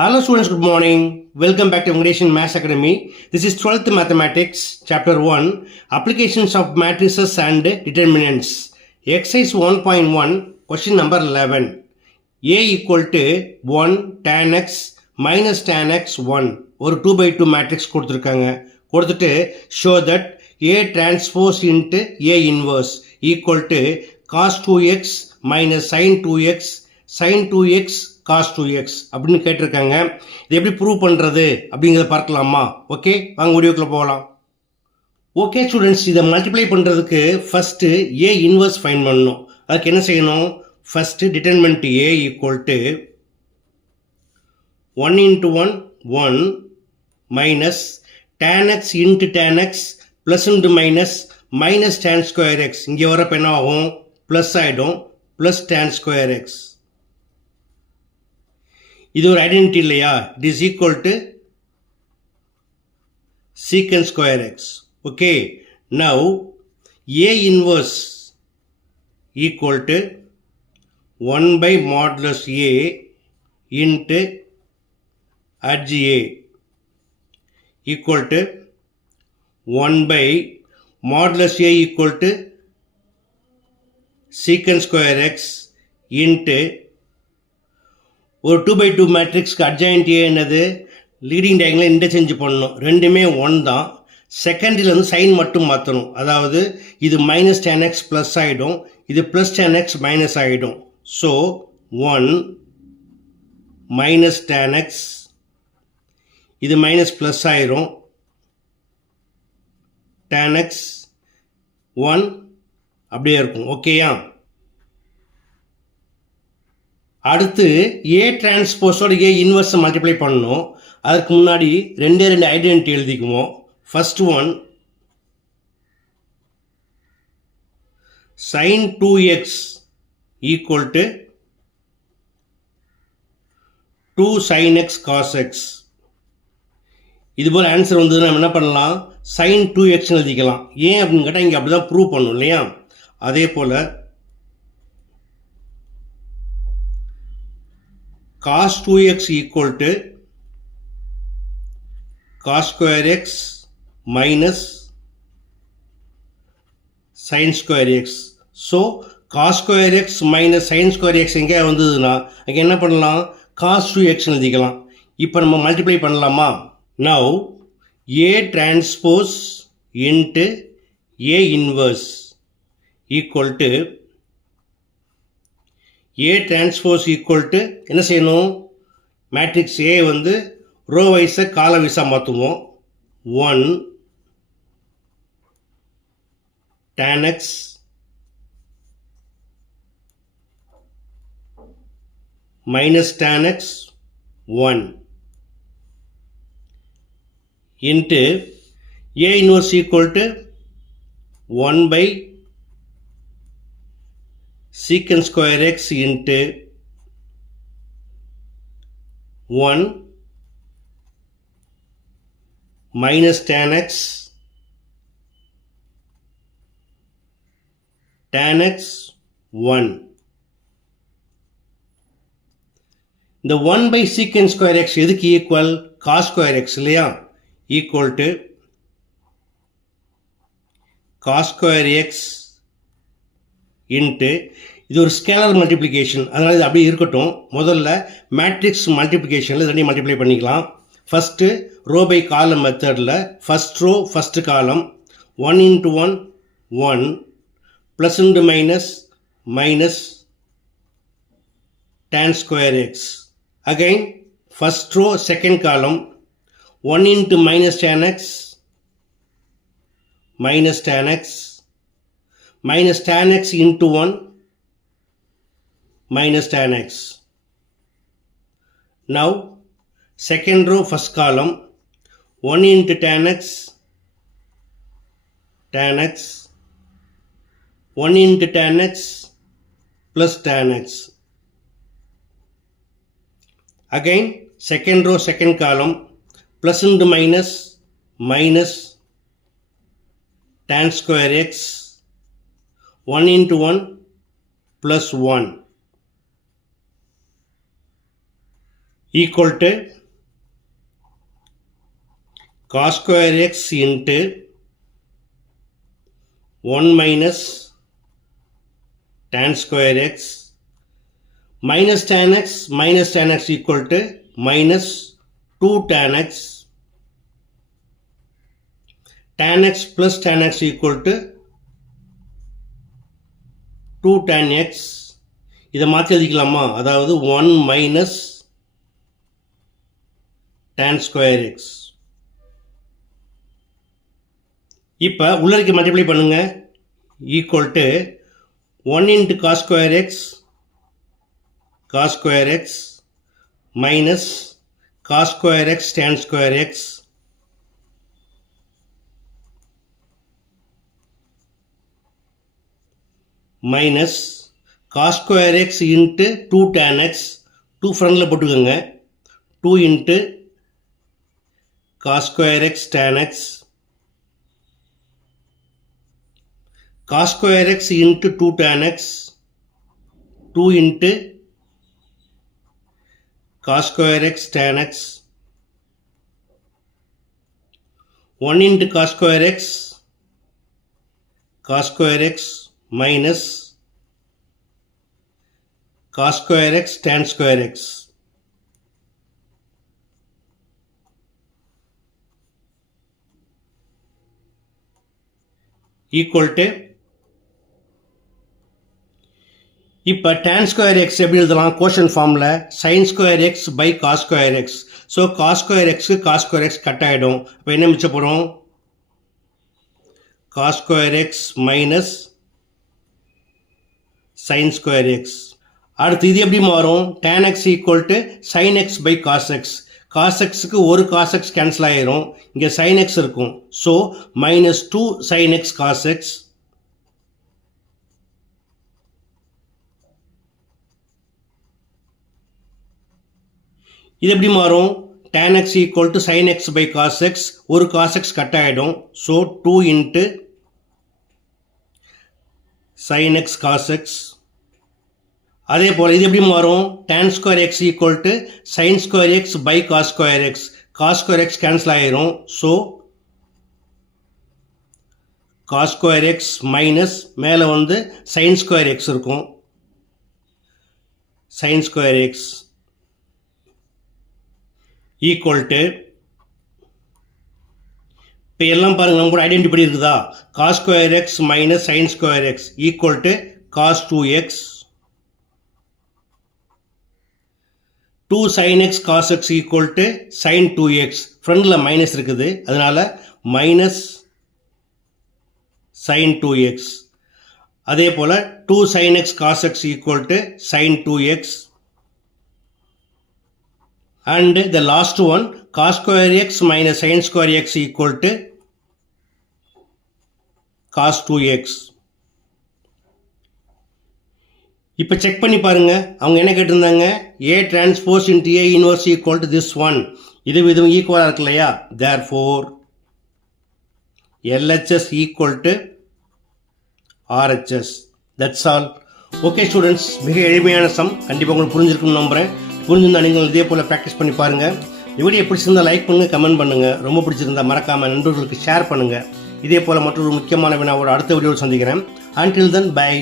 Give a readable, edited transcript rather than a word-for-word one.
Hello students, good morning. Welcome back to Foundation Maths Academy. This is 12th Mathematics, Chapter 1, Applications of Matrices and Determinants. Exercise 1.1, question number 11. A equal to 1 tan x minus tan x 1. ஒரு 2 by 2 matrix கொடுத்துருக்காங்க. கொடுத்துட்டு show that A transpose into A inverse equal to cos 2x minus sin 2x sin 2x cos 2x அப்படின்னு கேட்டிருக்காங்க. இது எப்படி prove பண்ணுறது அப்படிங்கிறத பார்க்கலாமா? ஓகே, வாங்க வீடியோக்குள்ளே போகலாம். ஓகே ஸ்டூடெண்ட்ஸ், இதை மல்டிப்ளை பண்ணுறதுக்கு ஃபஸ்ட்டு ஏ இன்வர்ஸ் ஃபைன் பண்ணணும். அதுக்கு என்ன செய்யணும்? First determinant A equal to 1 into 1 1 minus tan x into tan x plus into minus tan square X. இங்கே வரப்போ என்ன ஆகும்? ப்ளஸ் ஆகிடும், ப்ளஸ் tan ஸ்கொயர் எக்ஸ். இது ஒரு ஐடென்டிட்டி இல்லையா? It is equal to secant square X. Okay, now A inverse equal to 1 by modulus A into adj A equal to 1 by modulus A equal to secant square x into ஒரு 2 by 2 மேட்ரிக்ஸ்க்கு adjoint ஏ என்னது? Leading diagonal interchange பண்ணணும். ரெண்டுமே 1 தான். செகண்டில் வந்து sign மட்டும் மாற்றணும். அதாவது இது மைனஸ் tan x ப்ளஸ் ஆகிடும், இது ப்ளஸ் tan x மைனஸ் ஆகிடும். ஸோ 1 மைனஸ் tan x, இது மைனஸ் ப்ளஸ் ஆயிரும், tan x 1 அப்படியே இருக்கும். ஓகேயா? அடுத்து ஏ டிரான்ஸ்போஸோட ஏ இன்வர்ஸை மல்டிப்ளை பண்ணணும். அதுக்கு முன்னாடி ரெண்டு ஐடென்டிட்டி எழுதிக்குவோம். First one sin 2x equal to 2 sin x cos x. இதுபோல் ஆன்சர் வந்ததுன்னா நம்ம என்ன பண்ணலாம்? sin 2x எழுதிக்கலாம். ஏன் அப்படின்னு கேட்டால் இங்கே அப்படி தான் ப்ரூவ் பண்ணணும் இல்லையா? அதே போல் cos 2x equal to cos square x minus sin square x. So cos square x minus sin square x எங்கே வந்ததுன்னா அங்கே என்ன பண்ணலாம்? cos 2x எழுதிக்கலாம். இப்போ நம்ம மல்டிப்ளை பண்ணலாமா? Now A transpose into A inverse equal to A transpose equal to என்ன செய்யணும்? மேட்ரிக்ஸ் A வந்து ரோ வைஸை கால வைஸாக மாற்றுவோம். 1 tan x minus tan x 1 into A inverse equal to 1 by secant square x into 1 minus tan x x 1. இந்த 1 by secant square x எதுக்கு equal? cos square x இல்லையா? Equal to cos square x into இது ஒரு scalar multiplication, அதனால் இது அப்படியே இருக்கட்டும். முதல்ல மேட்ரிக்ஸ் மல்டிப்ளிகேஷனில் ரெண்டையும் மல்டிப்ளை பண்ணிக்கலாம். ஃபஸ்ட்டு ரோ பை காலம் மெத்தடில் ஃபஸ்ட் ரோ ஃபஸ்ட்டு காலம் 1 into 1 1 plus into minus tan square x. Again first row second column 1 into minus tan x minus tan x into 1 minus tan x. Now second row first column 1 into tan x 1 into tan x plus tan x. Again second row second column plus into minus tan square x 1 into 1 plus 1. equal to cos square x into 1 minus tan square x minus tan x equal to minus 2 tan x. Tan x plus tan x equal to 2 tan x. இதை மாற்றி எழுதிக்கலாமா? அதாவது 1 minus tan square x. இப்போ உள்ளதுக்கு multiply பண்ணுங்க. Equal to 1 into cos square x minus cos square x tan square x minus cos square x into 2 tan x. 2 ஃப்ரண்ட்ல போட்டுக்கோங்க. 2 into cos square x tan x cos square x into 2 tan x 2 into cos square x tan x 1 into cos square x minus cos square x tan square x. Equal to இப்போ tan square x எப்படி எழுதலாம்? கோஷன் ஃபார்மில் sin square x by cos square x. So cos square x cos square x cut ஆகிடும். இப்போ என்ன மிச்சப்படும்? cos square x minus sin square x. அடுத்து இது எப்படி மாறும்? tan x equal to sin x by cos x. cos xக்கு ஒரு cos x cancel ஆகிரும். இங்கே sin x இருக்கும். So minus 2 sin x cos x இது எப்படி மாறும்? tan x equal to sin x by cos x. ஒரு cos x கட் ஆகிடும். So 2 into sin x cos x. அதே போல் இது எப்படி மாறும்? tan square x equal to sin square x by cos square x. cos square x cancel ஆகிரும். So cos square x minus மேலே வந்து sin square x இருக்கும். sin square x equal to இப்போ எல்லாம் பாருங்கள் நம்ம கூட ஐடென்டிஃபை இருக்குதா? cos square x minus sin square x equal to cos 2x 2 sin x cos x equal to sin 2x. ஃப்ரண்டில் மைனஸ் இருக்குது, அதனால் மைனஸ் sin 2x. அதே போல் 2 sin x cos x equal to sin 2x. And the last one cos square x minus sin square x equal to cos 2x. இப்போ check பண்ணி பாருங்க. அவங்க என்ன கேட்டிருந்தாங்க? A transpose into A inverse equal to this one. இது இதுவும் ஈக்குவலாக இருக்கு இல்லையா? therefore LHS equal to RHS. that's all. Okay students, மிக எளிமையான சம். கண்டிப்பாக உங்களுக்கு புரிஞ்சிருக்குன்னு நம்புகிறேன். புரிஞ்சிருந்தால் நீங்கள் இதே போல் ப்ராக்டிஸ் பண்ணி பாருங்கள். இந்த வீடியோ பிடிச்சிருந்தால் லைக் பண்ணுங்கள், கமெண்ட் பண்ணுங்கள். ரொம்ப பிடிச்சிருந்தால் மறக்காமல் நண்பர்களுக்கு ஷேர் பண்ணுங்கள். இதே போல் மற்றொரு முக்கியமான வினாவோட அடுத்த வீடியோவில் சந்திக்கிறேன். until then bye.